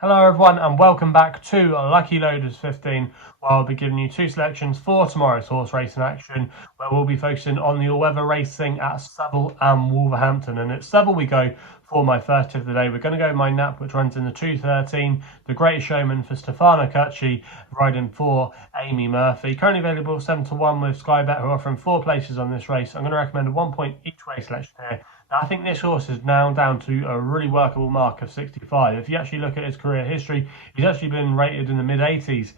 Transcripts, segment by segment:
Hello everyone and welcome back to Lucky Loaders 15, where I'll be giving you two selections for tomorrow's horse racing action, where we'll be focusing on the all-weather racing at Southwell and Wolverhampton. And at Southwell we go for my first tip of the day. We're going to go my nap, which runs in the 2:13, Thegreatestshowman for Stefano Curci, riding for Amy Murphy. Currently available 7-1 with SkyBet, who are offering 4 places on this race. I'm going to recommend a 1 point each way selection here. Now, I think this horse is now down to a really workable mark of 65. If you actually look at his career history, he's actually been rated in the mid-80s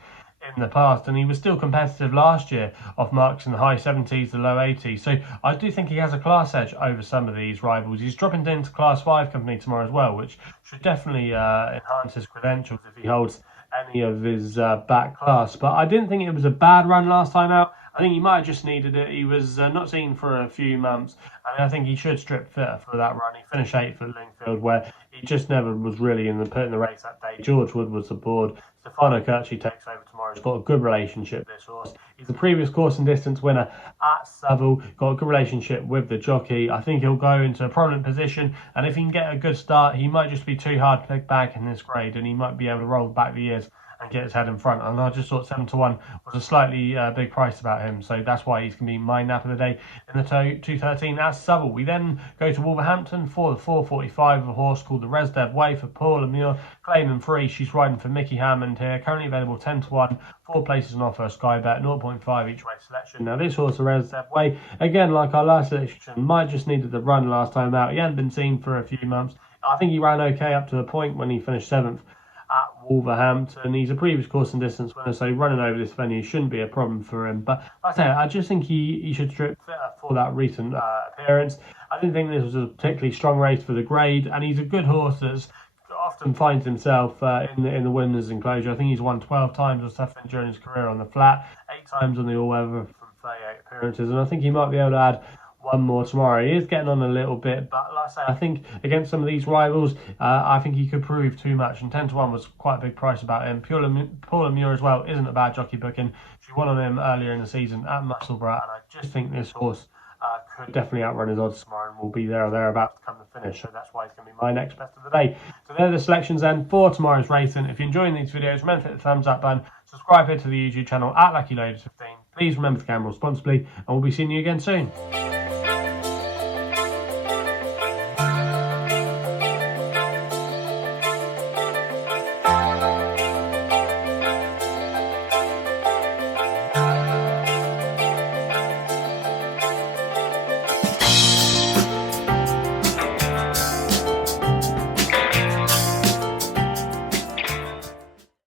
in the past, and he was still competitive last year off marks in the high 70s, the low 80s. So I do think he has a class edge over some of these rivals. He's dropping into Class 5 company tomorrow as well, which should definitely enhance his credentials if he holds any of his back class. But I didn't think it was a bad run last time out. I think he might have just needed it. He was not seen for a few months, and I think he should strip fitter for that run. He finished 8th at Lingfield, where he just never was really in the race that day. George Wood was aboard. Stefano Curci takes over tomorrow. He's got a good relationship, this horse. He's a previous course and distance winner at Southwell. Got a good relationship with the jockey. I think he'll go into a prominent position, and if he can get a good start, he might just be too hard to pick back in this grade, and he might be able to roll back the years and get his head in front. And I just thought 7-1 was a slightly big price about him, so that's why he's going to be my nap of the day in the 2:13 at Southwell. We then go to Wolverhampton for the 4:45 of a horse called the Resdev Way for Paul Lemure, claiming free. She's riding for Mickey Hammond here, currently available 10-1, 4 places on offer, SkyBet, 0.5 each way selection. Now this horse, the Resdev Way, again like our last selection, might just needed the run last time out. He hadn't been seen for a few months. I think he ran okay up to the point when he finished 7th at Wolverhampton. He's a previous course and distance winner, so running over this venue shouldn't be a problem for him. But like I say, I just think he should strip fitter for that recent appearance. I didn't think this was a particularly strong race for the grade, and he's a good horse that's often finds himself in the winners' enclosure. I think he's won 12 times or something during his career on the flat, 8 times on the all-weather from 38 appearances, and I think he might be able to add one more tomorrow. He is getting on a little bit, but like I say, I think against some of these rivals, I think he could prove too much, and 10-1 was quite a big price about him. Paul Lemure as well isn't a bad jockey booking. She won on him earlier in the season at Musselburgh, and I just think this horse could definitely outrun his odds tomorrow and will be there or thereabouts to come to finish, so that's why it's going to be my next best of the day. So there are the selections then for tomorrow's racing. If you're enjoying these videos, remember to hit the thumbs up button, subscribe here to the YouTube channel at Lucky Loaders 15. Please remember to gamble responsibly, and we'll be seeing you again soon.